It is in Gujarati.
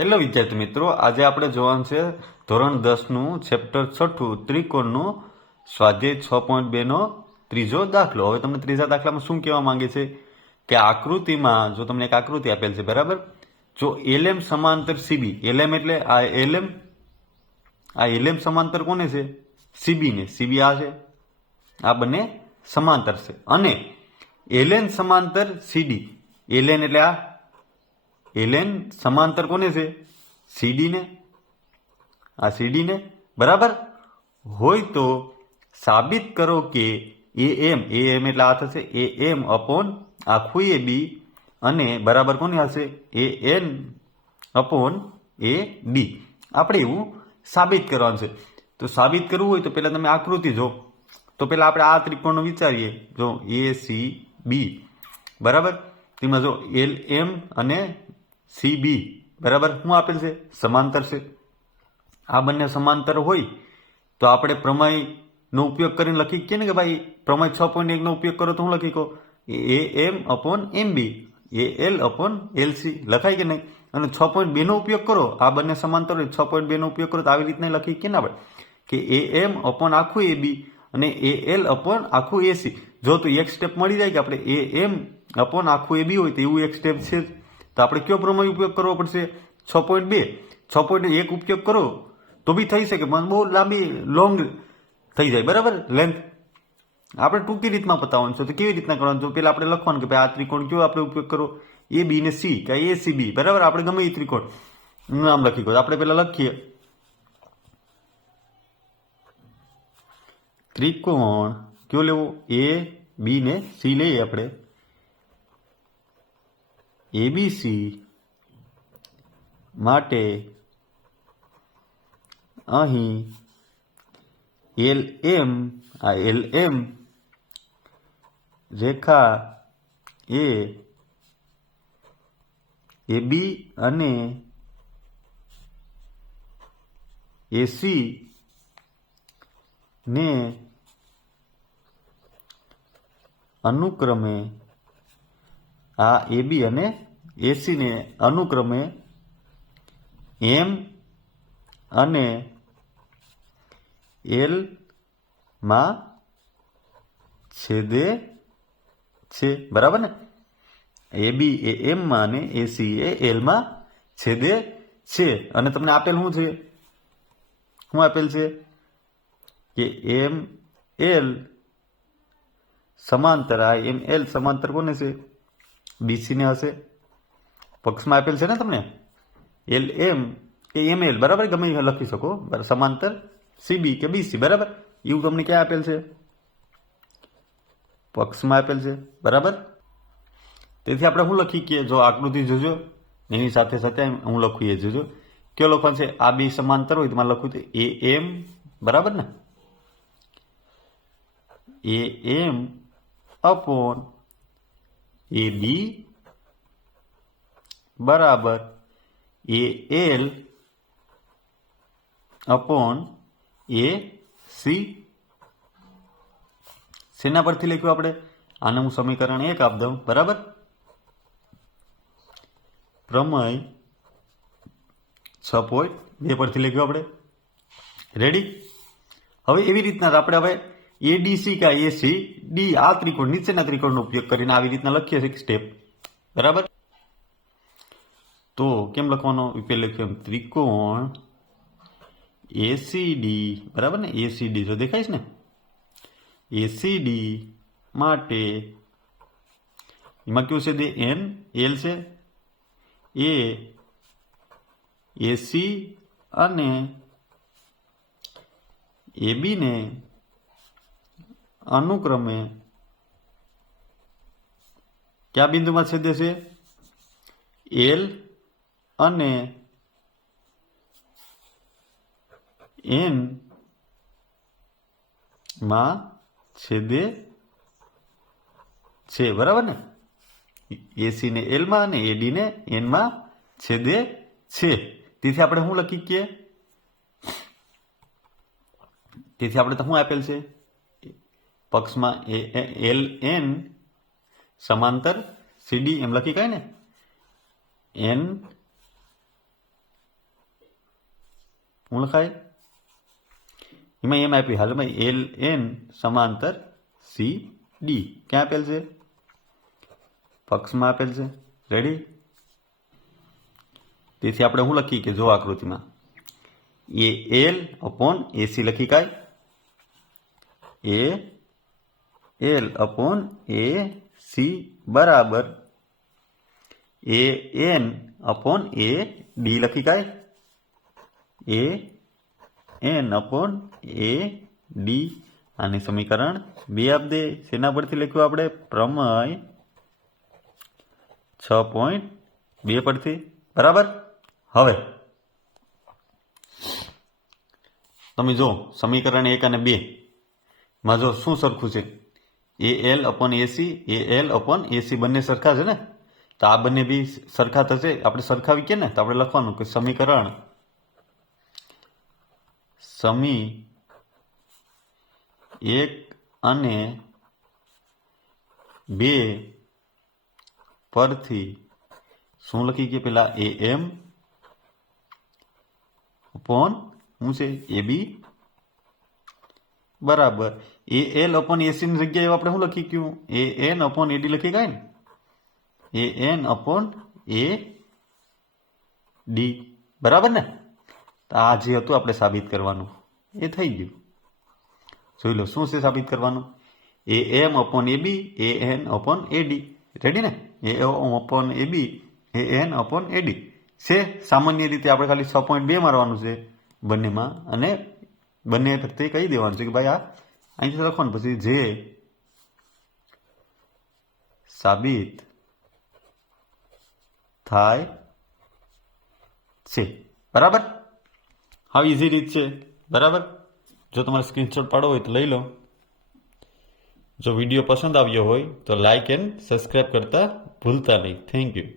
હેલો વિદ્યાર્થી મિત્રો, આજે આપણે જોવાનું છે ધોરણ દસનું, ચેપ્ટર છઠ્ઠું, ત્રિકોણનું સ્વાધ્યાય છ પોઈન્ટ બેનો ત્રીજો દાખલો. હવે તમને ત્રીજા દાખલામાં શું કહેવા માંગે છે? કે આકૃતિમાં, જો તમને એક આકૃતિ આપેલ છે, બરાબર? જો એલએમ સમાંતર સીબી, એલએમ એટલે આ એલએમ આ એલએમ સમાંતર કોને છે? સીબીને. સીબી આ છે. આ બંને સમાંતર છે. અને એલએન સમાંતર સીડી. એલએન એટલે આ એલએન સમાંતર કોને છે? સીડીને આ સીડીને બરાબર? હોય તો સાબિત કરો કે એ એમ એ એમ એટલે આ થશે એ એમ અપોન આખું એ બી અને બરાબર કોને હશે? એ એન અપોન એ બી આપણે એવું સાબિત કરવાનું છે. તો સાબિત કરવું હોય તો પહેલાં તમે આકૃતિ જો તો પહેલાં આપણે આ ત્રિકોણ વિચારીએ. જો એ સી બી બરાબર? તેમાં જો એલ એમ અને સી બી બરાબર? શું આપેલ છે? સમાંતર છે. આ બંને સમાંતર હોય તો આપણે પ્રમેયનો ઉપયોગ કરીને લખી કે ને કે ભાઈ પ્રમેય છ પોઈન્ટ એકનો ઉપયોગ કરો તો હું લખી કહો A M upon M B. A L upon L C. લખાય કે નહીં? અને છ પોઈન્ટ બેનો ઉપયોગ કરો. આ બંને સમાંતર હોય. છ પોઈન્ટ બેનો ઉપયોગ કરો તો આવી રીતના લખી કે ને આપણે? કે એ એમ અપોન આખું એ બી અને એ એલ અપોન આખું એસી જો તો એક સ્ટેપ મળી જાય કે આપણે એ એમ અપોન આખું એ બી હોય તો એવું એક સ્ટેપ છે. તો આપણે કયો પ્રમેય ઉપયોગ કરવો પડશે છ પોઈન્ટ બે છ પોઈન્ટ એક ઉપયોગ કરો તો બી થઈ શકે પણ બહુ લાંબી લોંગ થઈ જાય બરાબર લેન્થ આપણે ટૂંકી રીતમાં પતાવવાનું છે, તો કેવી રીતના કરવાનું? તો પેલા આપણે લખવાનું કે ભાઈ આ ત્રિકોણ કયો આપણે ઉપયોગ કરો? એ બી ને સી કે એ સી બી બરાબર? આપણે ગમે એ ત્રિકોણ. નું નામ લખી ગયો. આપણે પેલા લખીએ. ત્રિકોણ. કયો લેવો? એ બી ને સી લઈએ આપણે એબીસી માટે અહીં એલ એમ આ એલ એમ રેખા એ એબી અને એસી ને અનુક્રમે આ એબી અને એસીને અનુક્રમે એમ અને એલમાં છેદે છે. બરાબર ને? બી એ એમ માં અને એસી એ એલમાં છેદે છે. અને તમને આપેલ શું છે? શું આપેલ છે? કે એમ એલ સમાંતર આ એમ એલ સમાંતર કોને છે? બીસી ને હશે. પક્ષમાં આપેલ છે ને તમને? એલ એમ કે એમ એલ બરાબર? ગમે એ લખી શકો. સમાંતર સીબી કે બીસી બરાબર? એવું તમને ક્યાં આપેલ છે? પક્ષમાં આપેલ છે. બરાબર? તેથી આપણે શું લખી કે જો આકૃતિ જોજો. એની સાથે સાથે હું લખું એ જોજો. કયો લખવાનું છે? આ બી સમાંતર હોય તો મારે લખવું છે એ એમ બરાબર ને? A M upon A B બરાબર. A L upon A C. શેના પરથી લખ્યું આપણે? આને હું સમીકરણ એક આપ દઉં. બરાબર? પ્રમેય છ પોઈન્ટ બે પરથી લખ્યું આપણે. રેડી હવે એવી રીતના આપણે હવે એડીસી કા એસી ડી આ ત્રિકોણ, નીચેના ત્રિકોણનો ઉપયોગ કરીને આવી રીતના લખીએ છીએ સ્ટેપ બરાબર? તો કેમ લખવાનો? પહેલે કેમ ત્રિકોણ એસીડી બરાબર ને? એસીડી જો દેખાય છે ને? એસીડી માટે એમાં કેવું છે દે? એન એલ છે. એ એસી અને એબી ને અનુક્રમે કયા બિંદુમાં છેદે છે? એલ અને એનમાં છેદે છે, બરાબર ને? એસી ને એલમાં અને એડી ને એનમાં છેદે છે. તેથી આપણે શું લખી કે તેથી આપણે તો શું આપેલ છે? પક્ષમાં એ એલ, એન સમાંતર સીડી એમ લખી કાય ને? એન હું લખાય? એમાં એમ આપ્યું હાલ ભાઈ એલ, એન સમાંતર સી, ડી. ક્યાં આપેલ છે? પક્ષમાં આપેલ છે. રેડી તેથી આપણે શું લખીએ કે જો આકૃતિમાં? એ, એલ અપોન એસી લખી કાય A L upon A C બરાબર. A N upon A D લખી કાય A N upon A D અને સમીકરણ બે આપ દે. શેના પરથી લખ્યું આપણે? પ્રમેય છ પોઈન્ટ બે પરથી. બરાબર? હવે તમે જો સમીકરણ એક અને બે. માં જો શું સરખું છે? A L upon A C A L upon A C બંને સરખા છે ને? તો આ બંને બી સરખા થશે. આપણે સરખાવી કે ને? તો આપણે લખવાનું કે સમીકરણ સમી એક અને બે પરથી શું લખી ગયા પેલા? એ એમ અપોન શું છે? એ બી બરાબર. એ એલ અપોન એસી ની જગ્યાએ આપણે શું લખી ગયું? એ એન અપોન એડી લખી ગયા ને? A N upon A D બરાબર ને? તો આ જે હતું આપણે સાબિત કરવાનું. એ થઈ ગયું. જોઈ લો, શું છે સાબિત કરવાનું? A M upon A B A N upon A D ready ને? A M upon A B A N upon A D છે? સામાન્ય રીતે આપણે ખાલી છ પોઈન્ટ બે મારવાનું છે બંનેમાં અને બંને તે કહી દેવાનું છે કે ભાઈ આ અહીંથી લખવાનું પછી જે સાબિત થાય છે બરાબર હા ઇઝી રીત છે બરાબર જો તમારે સ્ક્રીનશોટ પાડવો હોય તો લઈ લો જો વીડિયો પસંદ આવ્યો હોય તો લાઇક એન્ડ સબસ્ક્રાઈબ કરતા ભૂલતા નહીં થેન્ક યુ